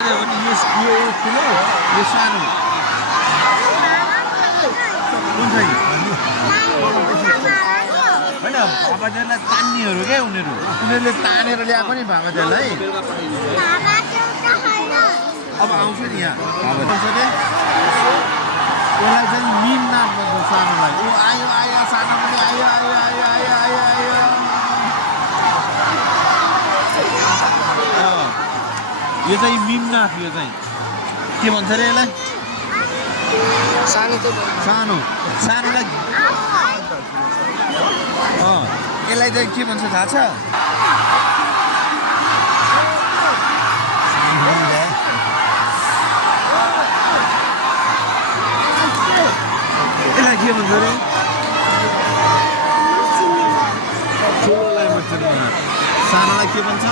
यो ठुलो यो सानो कुन चाहिँ होइन भाबाजरलाई तान्नेहरू क्या उनीहरूले तानेर ल्याएको नि भाबाजरलाई अब आउँछ नि यहाँ भाबाजर उसलाई चाहिँ मिन नाम भन्छ सानोलाई ऊ आयो आयो सानो पनि आयो आयो आयो आयो आयो आयो यो चाहिँ मिमनाथ यो चाहिँ के भन्छ अरे यसलाई सानो सानोलाई यसलाई चाहिँ के भन्छ थाहा छ यसलाई के भन्छ अरे ठुलोलाई भन्छ सानोलाई के भन्छ